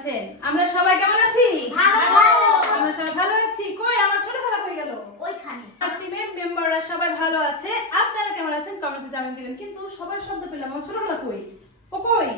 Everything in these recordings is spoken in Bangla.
আছেন? আমরা সবাই কেমন আছি? ভালো। আমরা সবাই ভালো আছি। কই আমার ছোট খালা কই গেল? ওইখানে। আর টিমের মেম্বাররা সবাই ভালো আছে। আপনারা কেমন আছেন কমেন্টসে জানিয়ে দিবেন। কিন্তু সবাই শব্দ পেলাম আমার ছোট খালা কই? ও কই?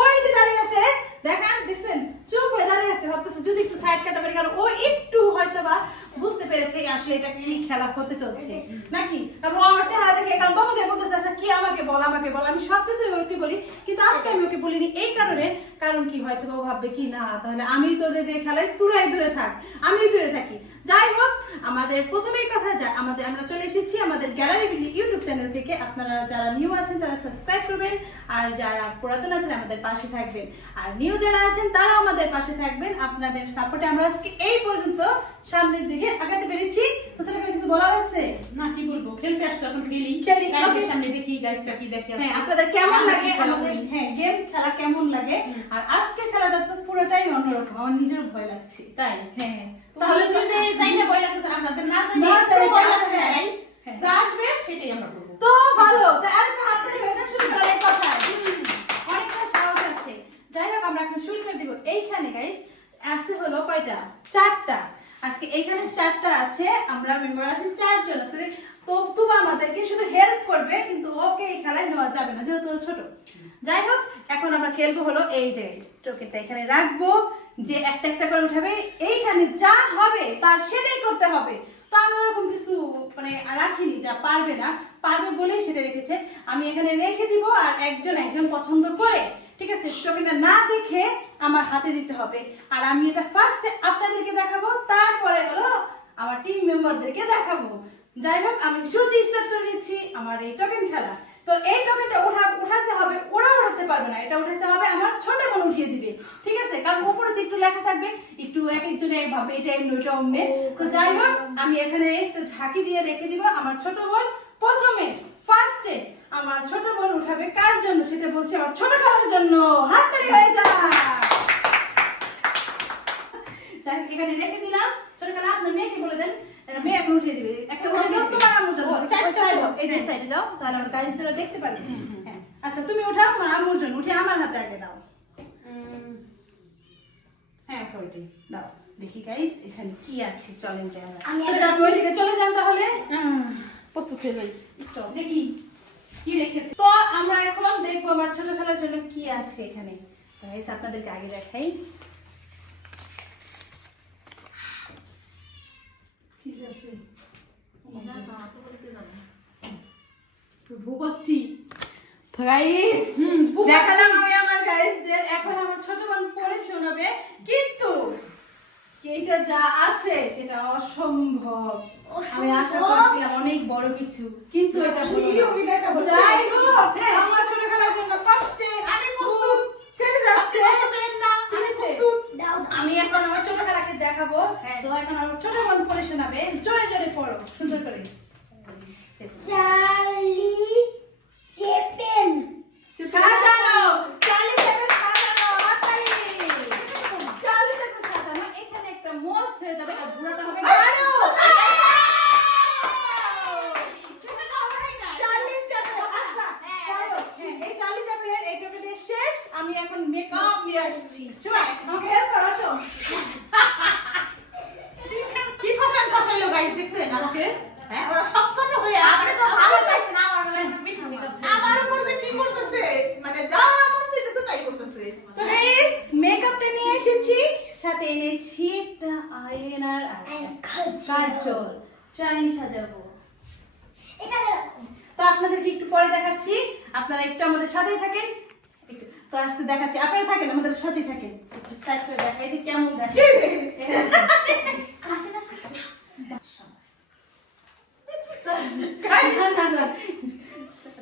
ওই যে দাঁড়িয়ে আছে। দেখেন দেখছেন চুপ হয়ে দাঁড়িয়ে আছে। ভাবতেছে যদি একটু সাইড কাটা পড়ে গেল ও একটু হয়তোবা বুঝতে পেরেছে আসলে এটা কি খেলা হতে চলছে নাকি। তারপর আমার চেহারা দেখে কারণ তখন দেখে বলতেছে আচ্ছা কি আমাকে বল আমি সবকিছু ওকে বলি কিন্তু আজকে আমি ওকে বলিনি এই কারণে কারণ কি হয়তো ও ভাববে কি না তাহলে আমি তোদের দিয়ে খেলাই তোরাই দূরে থাক আমি দূরে থাকি। যাই হোক আমাদের প্রথমেই কথা যায় আমরা চলে এসেছি আমাদের গ্যালারি বিলি ইউটিউব চ্যানেল থেকে। আপনারা যারা নিউ আছেন তারা সাবস্ক্রাইব করবেন আর যারা পুরাতন আছেন আমাদের পাশে থাকবেন আর নিউ যারা আছেন তারাও আমাদের পাশে থাকবেন। আপনাদের সাপোর্টে আমরা আজকে এই পর্যন্ত সামনের দিকে আগাতে পেরেছি। তাছাড়া কিছু বলার আছে না কি বলবো খেলতে আসছো এখন খেলি গাইজের সামনে দেখি গাইজটা কি দেখে হ্যাঁ আপনাদের কেমন লাগে আমাদের হ্যাঁ গেম খেলা কেমন লাগে আর আজকে খেলাটা তো পুরোটাই অন্যরকম আমার নিজের ভয় লাগছে তাই হ্যাঁ তাহলে নিজে যাই না ভয় লাগতেছে আপনাদের না জানি একটু ভয় লাগছে গাইস যা আসবে সেটাই আমরা করব তো ভালো তাই আরেকটা হাত ধরে হয়ে যাক শুরু করার কথা অনেকটা সাহস আছে। যাই হোক আমরা এখন শুরু করে দিব। এইখানে গাইস আছে হলো কয়টা চারটা আজকে এইখানে চারটা আছে আমরা মেম্বার আছি চারজন আছে তো তুমি আমাদেরকে শুধু হেল্প করবে কিন্তু ওকে এই খেলায় নেওয়া যাবে না যেহেতু ও ছোট। যাই হোক এখন আমরা খেলবো হলো এই যে টোকেনটা এখানে রাখবো যে একটা একটা করে উঠাবে এইখানে যা হবে তার সেটাই করতে হবে। তো আমি ওরকম কিছু মানে রাখিনি যা পারবে না পারবে বলেই সেটা রেখেছে আমি এখানে রেখে দিব আর একজন পছন্দ করে ঠিক আছে টোকেনটা না দেখে আমার হাতে দিতে হবে আর আমি এটা ফার্স্টে আপনাদেরকে দেখাবো তারপরে হলো আমার টিম মেম্বারদেরকে দেখাবো। যাই হোক আমি শুরুতে স্টার্ট করে দিচ্ছি আমার এই টোকেন খেলা। তো এই টোকেনটা উঠাতে হবে ওরা উঠাতে পারবে না এটা উঠাতে হবে আমার ছোট বোন উঠিয়ে দিবে ঠিক আছে কারণ উপরে তো একটু লেখা থাকবে একটু এক একজনে ভাবে এটা এমনি ওইটা অমনে। তো যাই হোক আমি এখানে একটা ঝাঁকি দিয়ে রেখে দিব আমার ছোট বোন প্রথমে ফার্স্টে আমার ছোট বোন উঠাবে কার জন্য সেটা বলছি আমার ছোট খালার জন্য হাততালি হয়ে যায়। যাই হোক এখানে রেখে দিলাম ছোট খালা আপনার মেয়েকে বলে দেন মেয়ে এখন উঠিয়ে দিবে একটা উঠে দাও তোমার আম্মুর জন্য এই যে সাইডে যাও তাহলে আমরা গাইজরা দেখতে পারবে হ্যাঁ আচ্ছা তুমি উঠাও তোমার আম্মুর জন্য উঠে আমার হাতে আগে দাও হ্যাঁ ওইটাই দাও দেখি গাইজ এখানে কি আছে চলেন আমরা ওই দিকে চলে যান তাহলে প্রস্তুত হয়ে যাই স্টপ দেখি কি রেখেছে। তো আমরা এখন দেখবো আমার ছোট খেলার জন্য কি আছে এখানে গাইজ আপনাদেরকে আগে দেখাই কি আছে ভুপাচ্ছি তো গাইস দেখালাম আমি আমার গাইসদের এখন আমার ছোট বোন পড়ে শোনাবে কিন্তু এইটা যা আছে সেটা অসম্ভব আমি আশা করছিলাম অনেক বড় কিছু কিন্তু এটা যাই হোক হ্যাঁ আমার ছোট খেলার জন্য কষ্টে আমি প্রস্তুত ফেলে যাচ্ছে আমি এখন আমার ছোট খেলাকে দেখাবো তো এখন আমার ছোট বোন পড়ে শোনাবে জোরে জোরে পড়ো সুন্দর করে চার্লি চ্যাপেল সাজানো চার্লি চ্যাপেল সাজানো হাততালি চার্লি চ্যাপেল সাজানো এখানে একটা মোস হয়ে যাবে আর পুরোটা হবে গাঢ় চার্লি চ্যাপেল আচ্ছা যাই হোক হ্যাঁ এই চার্লি চ্যাপেলের এই টোকে দিয়ে শেষ আমি এখন মেকআপ নিয়ে আসছি চল আমাকে হেল্প করো আসো কি ফসাইলো গাইস দেখছেন আমাকে হ্যাঁ ওরা সব ছোট হয়ে আপনি তো ভালো পাইছেন আমার মনে বেশি মেকআপ আমার উপর যে কি করতেছে মানে যা মন চাইতেছে তাই করতেছে তো গাইস মেকআপটা নিয়ে এসেছি সাথে এনেছি একটা আইলাইনার আর কাজল চাইনি সাজাবো এখানে রাখো তো আপনাদেরকে একটু পরে দেখাচ্ছি আপনারা একটু আমাদের সাথেই থাকেন তো আজকে দেখাচ্ছি আপনারা থাকেন আমাদের সাথেই থাকেন একটু সাইড করে দেখাই যে কেমন দেখে আসেন আসেন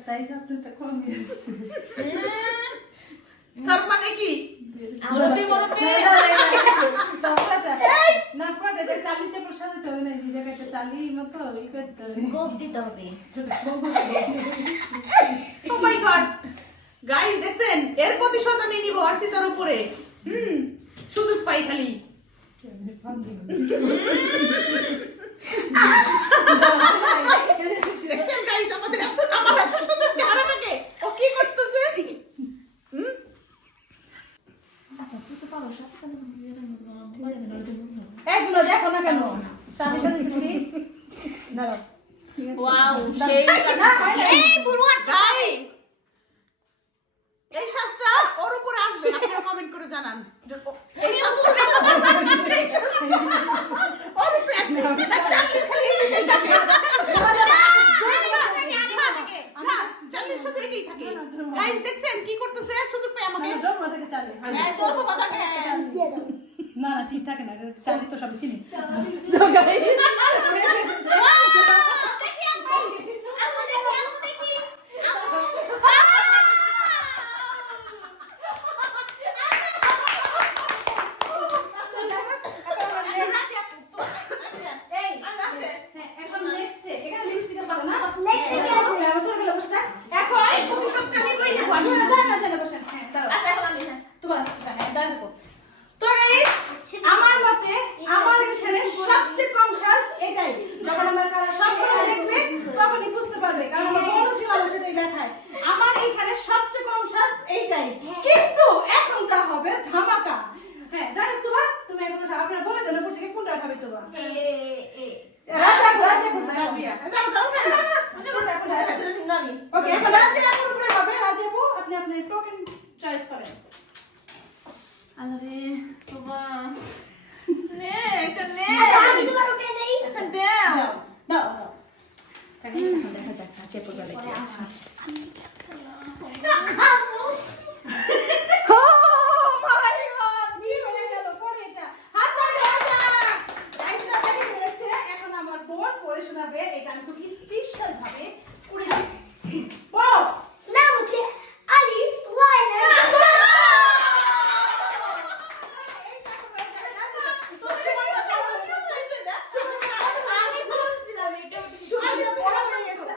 তাই তো আপনারটা কম এসেছে তার মানে কি মুরব্বি না পড়ে এটা চালি চাপড় সাজাতে হবে না এই জায়গাটা চালির মতো ই করতে হবে গোপ দিতে হবে ও মাই গড গাইস দেখছেন এর প্রতিশোধ আমি নিব অর্চিতার উপরে সুযোগ পাই খালি দেখছেন গাইস আমাদের আমার এত সুন্দর চেহারাটাকে ও কি করতেছে আচ্ছা তুই তো পারো সস্তা আমি সাথে গেছি দাঁড়াও ওয়াও সেই এই বুড়ুয়া গাইস এই শ্বাসটা ওর উপরে আসবে আপনারা কমেন্ট করে জানান এই শ্বাসটা ওর উপরে আসবে না চালিয়ে খালি এই থাকে না চালিয়ে শুধু এটাই থাকে গাইস দেখছেন কি করতেছে সুযোগ পায় আমাকে জন্ম থেকে চালে হ্যাঁ তোর বাবা থাকে দিয়ে দাও না না ঠিক থাকে না চালে তো সব চিনি তো গাইস দেখি আমু দেখি এই এখন নেক্সট এখানে লিপস্টিক আছে না Next এ কি আছে? বছর গেল বসে এখন এই প্রতিশোধটা নিবই নেব আমি জানা বসেন হ্যাঁ দাঁড়াও তোমার দাঁড়াও তো গাইস আমার মতে আমার এখানে সবচেয়ে কম শ্বাস এটাই যখন আমার কালার সবগুলো দেখবে তখনই বুঝতে পারবে কারণ আমার মনে ছিল আমার সাথে লেখায় আমার এইখানে সবচেয়ে কম শ্বাস এইটাই কিন্তু এখন যা হবে ধামাকা হ্যাঁ জানো তুমি এখন আপনারা বলে দেন উপর থেকে কোনটা উঠাবে তোমার রাজা রাজিয়া ওকে এখন রাজিয়া আপুর উপরে হবে রাজিয়া আপু আপনি আপনার টোকেন চয়েস করেন আরে তোবা নে এটা নে আচ্ছা আমি তোমার উঠে দেই আচ্ছা দাও দাও দাও দেখা যাক রাজিয়া আপুর বলে কি আছে Oh my God! কি হয়ে গেল? পরে এটা। হাততালি হয়ে যাক। Guys, রা দেখে ফেলেছে। এখন আমার বোন পড়ে শোনাবে। এটা আমি খুব স্পেশাল ভাবে পড়ে দিই। পড়ো। নাম হচ্ছে আলিফ লাইলার আমি বলছিলাম এটা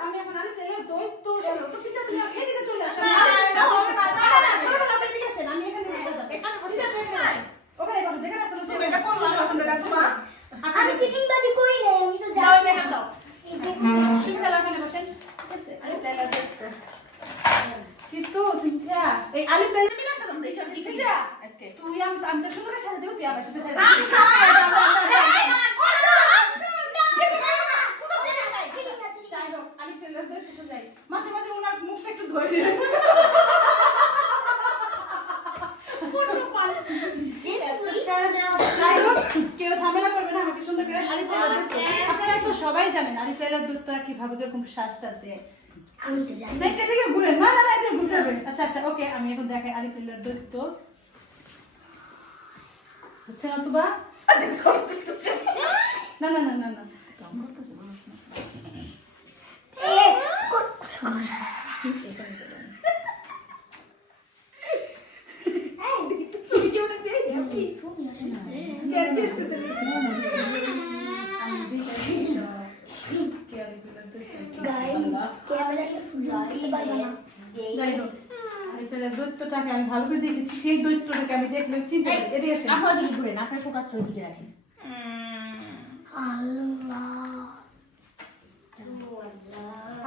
আমি এখন আলিফ লাইলার দৈত্য শোনাবো। তো চিন্তা তুমি এদিকে চলে আসো। না, হবে না, না, না, ছোটবেলা আপনি এদিকে আসেন। আমি এখানে বসে যাবো। এখানে বসে চিন্তা যাবেন। করে ওখানে বসো। যেখানে আসলে তুমি এটা কোন পছন্দ না তোমার আমি চিটিংবাজি করি না আমি তো যাও জানি দেখা দাও শুরু খেলা ওখানে বসেন। ঠিক আছে? আরে লাইলা দেখতো কিন্তু সিন্থিয়া এই আলিফ লাইলার মিলা সাথে দেই সব কিছু সিন্থিয়া আজকে তুই আমি তো সুন্দর সাথে দেব তুই আমার সাথে সাথে যাই হোক আলিফ লাইলার দৈত্য সাজাই মাঝে মাঝে ওনার মুখটা একটু ধরে দিন যাই হোক কেউ ঝামেলা করবে না আমাকে সুন্দর করে আলিফ লাইলার দৈত্য আপনারা তো সবাই জানেন আলিফ লাইলার দৈত্যরা কিভাবে এরকম শ্বাসটা দেয় আমি তো জানি না এটা দিকে ঘুরে না না না এটা ঘুরতে হবে আচ্ছা আচ্ছা ওকে আমি এখন দেখাই আলিফ লাইলার দৈত্য হচ্ছে না তুবা না না না না না এ তুমি কি মনে চাই গাইস ক্যামেরাটা ধরতে পারবে না যাই হোক আলিফ লাইলার দৈত্যটাকে আমি ভালো করে দেখেছি সেই দৈত্যটাকে আমি দেখলে চিনতে পারি এদিকে আসেন আপনার দিকে ঘুরেন আপনার ফোকাসটা ওইদিকে রাখেন আল্লাহ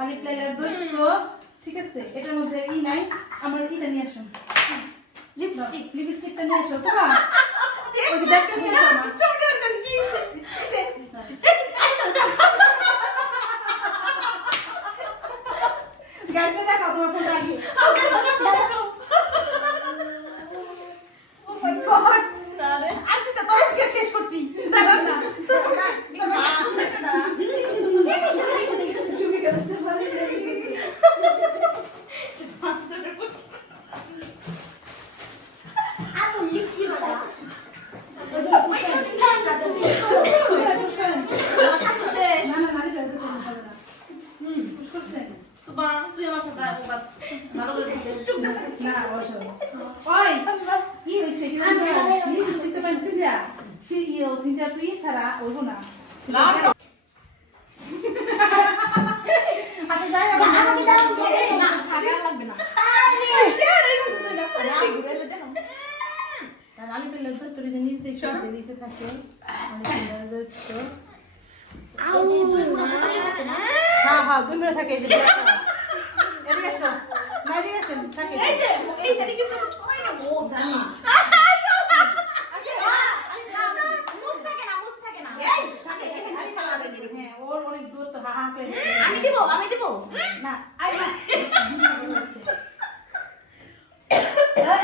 আলিফ লাইলার দৈত্য ঠিক আছে এটার মধ্যে ই নাই আমার ইটা নিয়ে আসুন লিপস্টিকটা নিয়ে আসো তোরা ওই যে ব্যাগটা নিয়ে আসো আমার গাইতে দেখাও তোমার ফোনটা আসি ও মাই গড আজকে তো আজকে শেষ করছি দাঁড়া না তুমি কেন ভালো আপু লিপস্টিক লাগাইছে তুই আমার সাথে ভালো করে আমাকে দাও না থাকা লাগবে না হ্যাঁ হ্যাঁ দুই মিনিট থাকে এই যে এদিকে এসো না এদিকে আসেন থাকে এই জানি কিন্তু ছয় না ও জানি মুছ থাকে না এই থাকে হা হা করে আমি দিব না আই না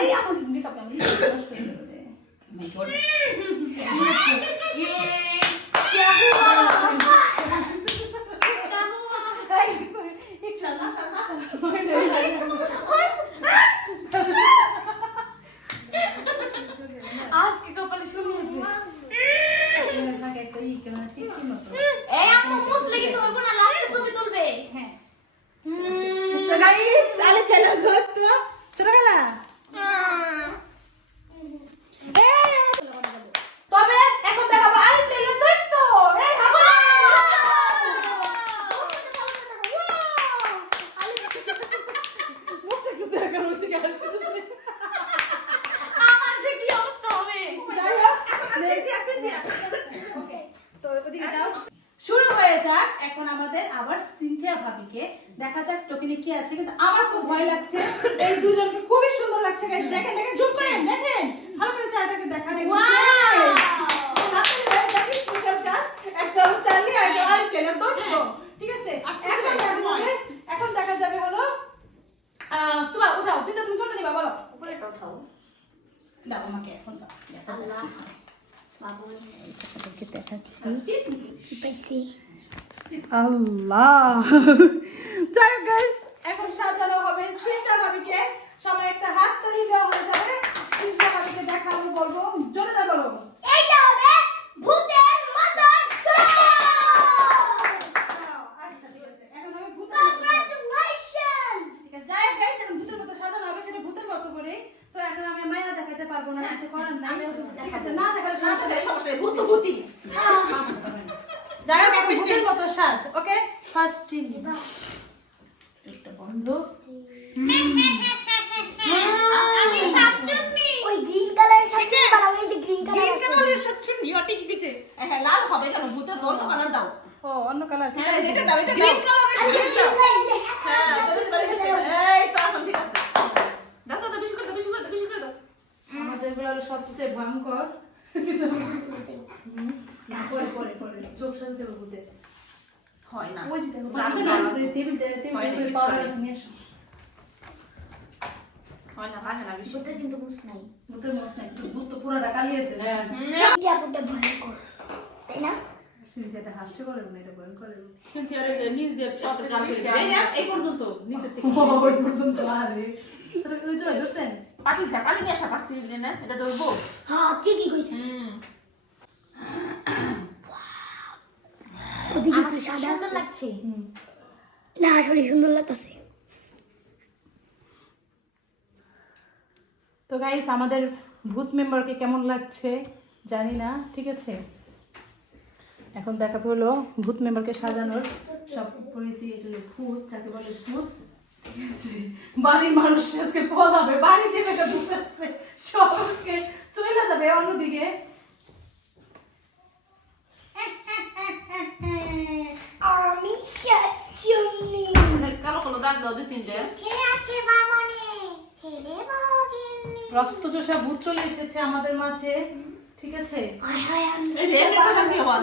এই আমার মেকআপ আমি My God. ये क्या हुआ একটু সাজা সাজা आज के कपड़े শুনিয়ে থাকে একটা ই কেন টিপি মতো এই আপু মুসলে কিন্তু হইব না লাস্টে ছবি তুলবে হ্যাঁ তো গাইস আলে ফেলো তো চলো গেলা তবে এখন দেখাবো আলে ফেলো তো এই হাবা মুখটা একটু দেখার মধ্যে আসছে আমার যে কি অবস্থা হবে যাই হোক তো ওদিকে যাও শুরু হয়ে যাক এখন আমাদের আবার সিনথিয়া ভাবিকে দেখা যাক টোকেনে কি আছে কিন্তু আমার খুব ভয় লাগছে এই দুজনকে খুবই সুন্দর লাগছে গাইস দেখেন দেখেন জুম করেন দেখেন ভালো করে চারটাকে দেখা দেখেন একটা চার্লি আর একটা আরিফ টেলর দত্ত ঠিক আছে এখন দেখা যাবে হলো তোমার উঠাও সিনথিয়া তুমি কোনটা নিবা বলো উপরে উঠাও দাও আমাকে এখন দাও আল্লাহ বাবু আপনাদেরকে দেখাচ্ছি কি পাইছি আল্লাহ যাই হোক গাইস এখন সাজানো হবে সিনথিয়া ভাবিকে সবাই একটা হাত তালি দেওয়া হয়ে যাবে সিনথিয়া ভাবিকে দেখাবো বলবো জোরে জোরে বলো এইটা হবে ভূতের মদন আচ্ছা ঠিক আছে এখন আমি ভূতের মতো কংগ্রাচুলেশন ঠিক আছে যাই হোক গাইস এখন ভূতের মতো সাজানো হবে সেটা ভূতের মতো করে তো এখন আমি মায়া দেখাতে পারবো না কিছু করার নাই ঠিক আছে না দেখালে সমস্যা নেই ভূত ভূতি যাই হোক এখন ভূতের মতো সাজ ওকে ফার্স্ট টিম একটা বন্ধ আমি শাকচুন্নি ওই গ্রিন কালারের সাথে বানাও এই যে গ্রিন গ্রিন কালার কালারের শাকচুন্নি ওটি কি দিছে হ্যাঁ লাল হবে কেন ভূতের অন্য কালার দাও ও অন্য কালার হ্যাঁ এটা দাও এটা দাও গ্রিন কালারের শাকচুন্নি হ্যাঁ এই তো এখন ঠিক আছে দাও দাও বেশি করে দাও বেশি করে দাও বেশি করে দাও আমাদের গুলো সবচেয়ে ভয়ঙ্কর পরে পরে পরে চোখ সাথে দেবো ভূতে হয় না ওই যে দেখো লাল পাশে কালার। টেবিল হয় না, টেবিল কিচ্ছু পাউডার নেই। আছে নিয়ে এসো হয় না লাগে না বেশি ভূতের কিন্তু বুঝ নাই ভূতের মস নাই ভূত তো পুরো ডাকালিয়েছে হ্যাঁ যে আপুটা ভয়ঙ্কর তাই না সিনথিয়াটা হাসতে পারে না এটা ভয়ঙ্কর সিনথিয়ার নিউজ দিয়ে সব গাল করে এই দেখ এই পর্যন্ত নিচে থেকে ওই পর্যন্ত আরে সেটা ওই জন্য বুঝছেন পাটলি খা কালি নিয়ে আসা পারছি না এটা ধরবো হ্যাঁ ঠিকই কইছিস হুম ওদিকে একটু সাদা সুন্দর আছে। লাগছে না আসলে সুন্দর লাগতেছে তো গাইস আমাদের ভূত মেম্বারকে কেমন লাগছে জানি না ঠিক আছে এখন দেখাবো হলো ভূত মেম্বারকে সাজানোর সব পরিস্থিতি এটা হলো ভূত যাকে বলে ভূত ঠিক আছে? বাড়ির মানুষ আজকে পলাবে বাড়ি যে মেয়েটা ভূত আসছে সব আজকে চলে যাবে অন্যদিকে আমি শাকচুন্নি কালো কালো দাগ দাও দুই তিনটে কে আছে বামনে ছেলে বগিনি রক্তচোষা ভূত চলে এসেছে আমাদের মাঝে ঠিক আছে হায় হায় আমি এই যে এটা কথা দিয়ে বল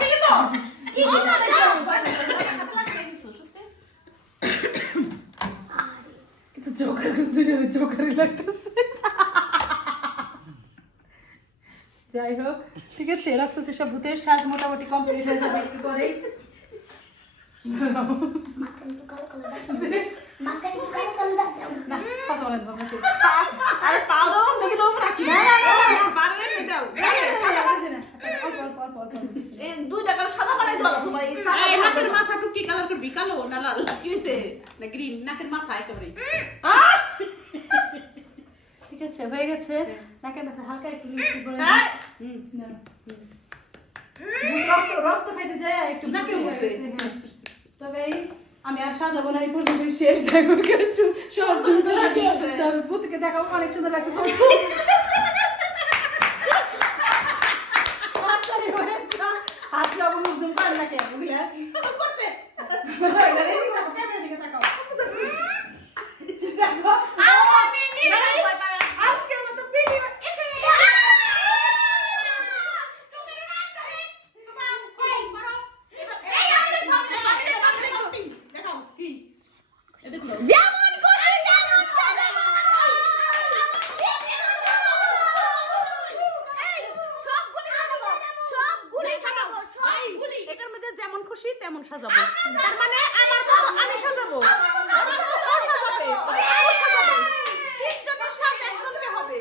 ঠিক তো কি করছ কিন্তু জোকার দুজনে জোকারই লাগতেছে যাই হোক ঠিক আছে রক্তচোষা ভূতের সাজ মোটামুটি কমপ্লিট হয়ে যাবে একটু পরেই মাঝখানে একটু কালো কালো দাগ দাও। মাঝখানে একটু কালো কালো দাগ দাও। না কথা বলেন বাবা আরে পাউডার নাকি লোক রাখি না বারে রেখে দাও অল্প অল্প অল্প অল্প এই 2 টাকার সাদা বানাই দাও তোমার এই এই নাকের মাথা টুকি কালার করবি কালো না লাল কি হইছে না গ্রিন নাকের মাথা একেবারে ঠিক আছে হয়ে গেছে নাকে নাকে হালকা একটু লিপস্টিক করে হ্যাঁ না রক্ত রক্ত খাইতে যায় একটু নাকে উঠছে। তো গাইস আমি আর সাজাবো না এই পর্যন্ত শেষ দেখো কিছু সব জুতো তবে ভূতকে দেখাও অনেক সুন্দর লাগছে তো হাত লাগাবো মুখজন পারে না কে বুঝলা করছে ক্যামেরা দিকে তাকাও দেখো আজকের মতো ভিডিও এখানে যে যেমন খুশি তেমন সাজাবো। তার মানে আমার মতো আমি সাজাবো, আমার মতো ও সাজাবে, ও সাজাবে। তিনজনের সাজ একজনকে হবে।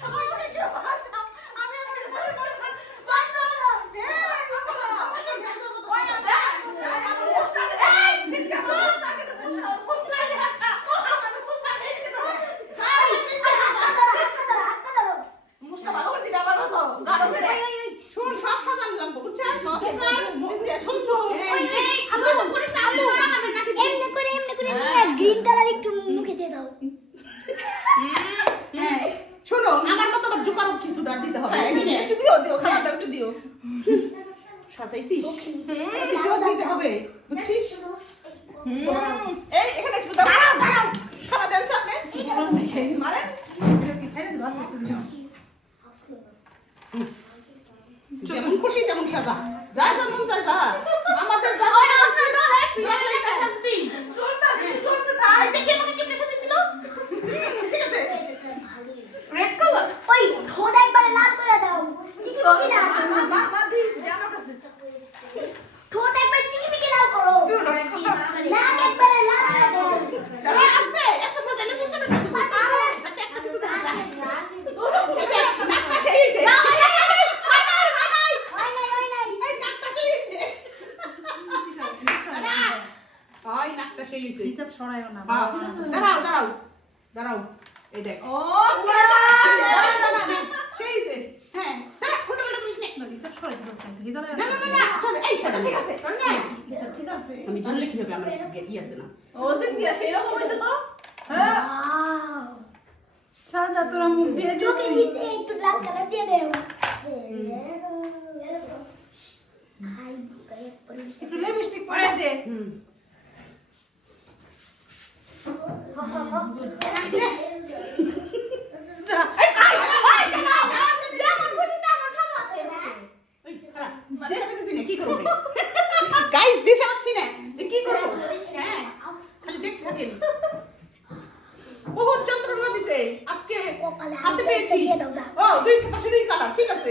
সবাইকে কেউ বাঁচাও। আমি মুখটা ভালো করে দিলে আমার মতো গাঢ় করে। শোন, সব সাজান লাগবো, বুঝছেন? জোগাড়, মুখ দিয়ে সুন্দর। আমরা তো করে সামনে বানাবেন নাকি এমনি করে নিয়ে গ্রিন কালার একটু মুখে দিয়ে দাও হ্যাঁ, শোনো, আমার মতো আবার জোগাড়ও কিছুটা দিতে হবে। একটু দিও দিও, খাবারটা একটু দিও। সাজাইছিস? প্রতিশোধ দিতে হবে, বুঝছিস? এই এখানে একটু দাও। খাবার দেন সামনে। মারেন। যেমন খুশি তেমন সাজা, যার যেমন চাই যা। আমাদের যা ঠিক আছে। রেড কালার ওই ঠোঁট একবারে লাল করে দাও চিকিমিকি না ঠোঁট একবার চিকিমিকি লাল করো নাক একবারে লাল করে দাও দাঁড়া, আস্তে, এত সাজাইলে কিন্তু আমি সাজাবো। যাতে একটা কিছু দেখা যায়। এই যে, নাকটা সেই হয়েছে। হয় নাই এই নাকটা সেই হয়েছে। দাঁড়া। ওই নাকটা সেই হয়েছে। হিসাব সরাইও না। বাহ, দাঁড়াও, দাঁড়াও, দাঁড়াও। এই দেখ। ও সেই হয়েছে। হ্যাঁ, দাঁড়া, উল্টো-পাল্টা করিস না। হিসাব সরাইতে বলছে। হিসাব না, না, না, না, চল, এই শোনো, ঠিক আছে, চল না। ঠিক আছে। আমি ধরলে কি হবে? আমার ই আছে না। ও সিনথিয়া সেরকম হয়েছে তো। হ্যাঁ। ওয়াও সাজা তোরা মুখ দিয়ে চোখে নিচে একটু লাল কালার দিয়ে দাও হাই গায়ে পরিষ্কার একটু লিপস্টিক পরাই দে। হুম। গাইস দিশা পাচ্ছি না যে কি করব। হ্যাঁ, খালি দেখতে থাকেন। বহুত যন্ত্রণা দিছে আজকে, হাতে পেয়েছি। ও, দুই পাশে দুই কালার, ঠিক আছে।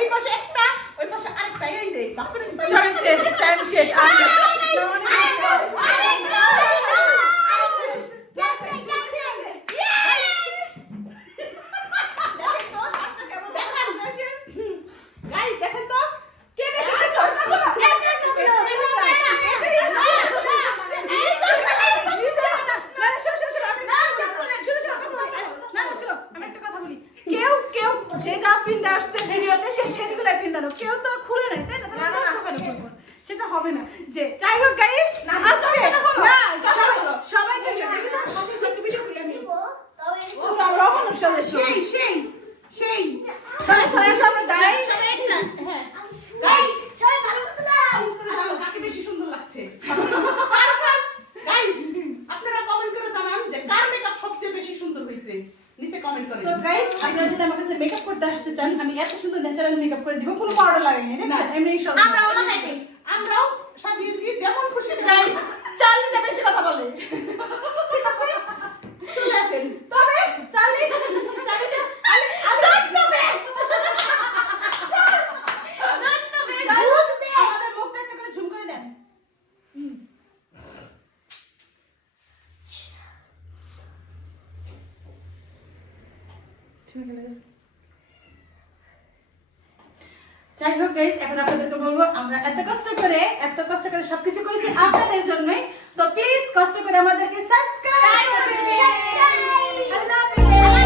এই পাশে একটা, ওই পাশে আরেকটা, এই যে বাপ করে দিছে। টাইম শেষ। আর গাইস দেখেন তো কে বেশি সুন্দর। কেউ কেউ যে যা পিন্দা আসছে ভিডিওতে সে সেগুলাই পিন্দানো, কেউ তো খুলে নাই, তাই না? তাহলে আমরা কেন খুলবো? সেটা হবে না। যে যাই হোক গাইস, আজকে সবাই দেখে দেখি তো হাসি একটা ভিডিও খুলে আমি পুরো আমরা অমানুষ সাজেছি। সেই সেই সবাই সবাই আমরা দাঁড়াই। হ্যাঁ গাইস, সবাই ভালো মতো দাও আসলে কাকে বেশি সুন্দর লাগছে? আর সাজ গাইস, আপনারা কমেন্ট করে জানান যে কার মেকআপ সবচেয়ে বেশি সুন্দর হয়েছে, নিচে কমেন্ট করেন। তো গাইস, আপনারা যদি আমার কাছে মেকআপ করতে আসতে চান, আমি এত সুন্দর ন্যাচারাল মেকআপ করে দিব, কোনো পাউডার লাগাইনি, দেখছেন? এমনি সব আমরাও সাজিয়েছি যেমন খুশি। গাইস, চার্লিটা বেশি কথা বলে। ঠিক আছে, চলে আসেন। তবে চার্লিটা আমাদের মুখটা একটা করে ঝুম করে দেন। যাই হোক গাইস, এখন আপনাদেরকে বলবো আমরা এত কষ্ট করে সবকিছু করেছি আপনাদের জন্যই। তো প্লিজ কষ্ট করে আমাদেরকে সাবস্ক্রাইব করবেন। আল্লাহ হাফেজ।